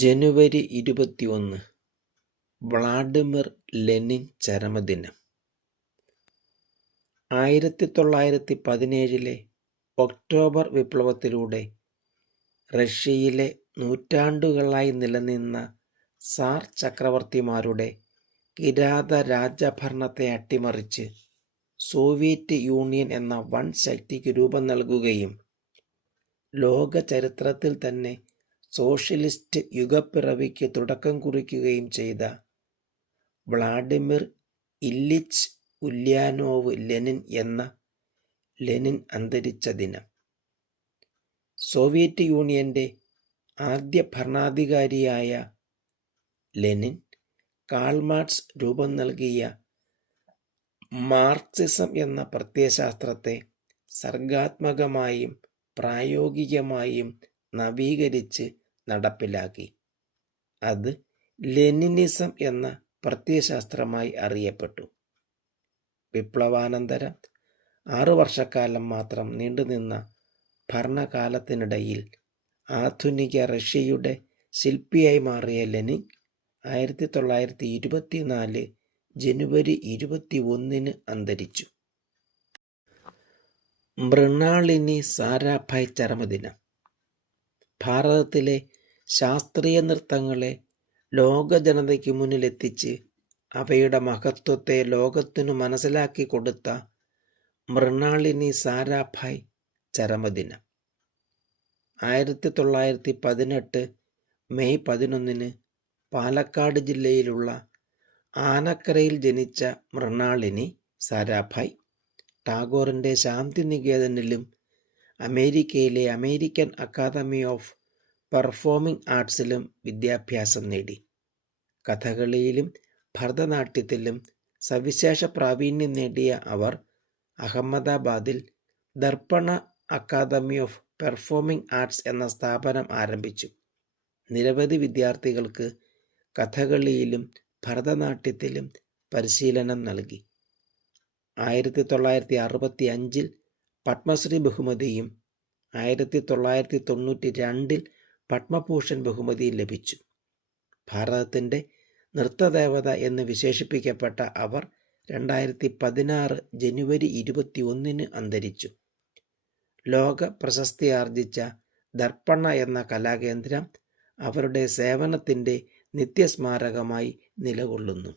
ജനുവരി 21 Vladimir Lenin ചരമദിനം. 1917 October വിപ്ലവത്തിലൂടെ റഷ്യയിലെ നൂറ്റാണ്ടുകളായി നിലനിന്ന സാർ ചക്രവർത്തിമാരുടെ കിരാത രാജഭരണത്തെ അട്ടിമറിച്ച് സോവിയറ്റ് യൂണിയൻ എന്ന വൻ ശക്തിക്ക് രൂപം നൽകുകയും ലോക ചരിത്രത്തിൽ തന്നെ സോഷ്യലിസ്റ്റ് യുഗപ്പിറവിക്ക് തുടക്കം കുറിക്കുകയും ചെയ്ത വ്ളാഡിമിർ ഇല്ലിച്ച് ഉല്യാനോവ് ലെനിൻ എന്ന ലെനിൻ അന്തരിച്ച ദിനം. സോവിയറ്റ് യൂണിയന്റെ ആദ്യ ഭരണാധികാരിയായ ലെനിൻ കാൾ മാർക്സ് രൂപം നൽകിയ മാർക്സിസം എന്ന പ്രത്യയശാസ്ത്രത്തെ സർഗാത്മകമായും പ്രായോഗികമായും നവീകരിച്ച് നടപ്പിലാക്കി. അത് ലെനിനിസം എന്ന പ്രത്യയശാസ്ത്രമായി അറിയപ്പെട്ടു. വിപ്ലവാനന്തരം 6 വർഷക്കാലം മാത്രം നീണ്ടുനിന്ന ഭരണകാലത്തിനിടയിൽ ആധുനിക റഷ്യയുടെ ശില്പിയായി മാറിയ ലെനിൻ 1924 ജനുവരി 21 അന്തരിച്ചു. മൃണാളിനി സാരാഭായ് ചരമദിനം. ഭാരതത്തിലെ ശാസ്ത്രീയ നൃത്തങ്ങളെ ലോക ജനതയ്ക്ക് മുന്നിലെത്തിച്ച് അവയുടെ മഹത്വത്തെ ലോകത്തിനു മനസ്സിലാക്കി കൊടുത്ത മൃണാളിനി സാരാഭായ് ചരമദിനം. 1918 മെയ് 11 പാലക്കാട് ജില്ലയിലുള്ള ആനക്കരയിൽ ജനിച്ച മൃണാളിനി സാരാഭായ് ടാഗോറിൻ്റെ ശാന്തിനികേതനിലും അമേരിക്കയിലെ അമേരിക്കൻ അക്കാദമി ഓഫ് പെർഫോമിംഗ് ആർട്സിലും വിദ്യാഭ്യാസം നേടി. കഥകളിയിലും ഭരതനാട്യത്തിലും സവിശേഷ പ്രാവീണ്യം നേടിയ അവർ അഹമ്മദാബാദിൽ ദർപ്പണ അക്കാദമി ഓഫ് പെർഫോമിംഗ് ആർട്സ് എന്ന സ്ഥാപനം ആരംഭിച്ചു. നിരവധി വിദ്യാർത്ഥികൾക്ക് കഥകളിയിലും ഭരതനാട്യത്തിലും പരിശീലനം നൽകി. 1965 പത്മശ്രീ ബഹുമതിയും 1992 പത്മഭൂഷൺ ബഹുമതിയും ലഭിച്ചു. ഭാരതത്തിൻ്റെ നൃത്തദേവത എന്ന് വിശേഷിപ്പിക്കപ്പെട്ട അവർ 2016 ജനുവരി 21 അന്തരിച്ചു. ലോക പ്രശസ്തിയാർജിച്ച ദർപ്പണ എന്ന കലാകേന്ദ്രം അവരുടെ സേവനത്തിൻ്റെ നിത്യസ്മാരകമായി നിലകൊള്ളുന്നു.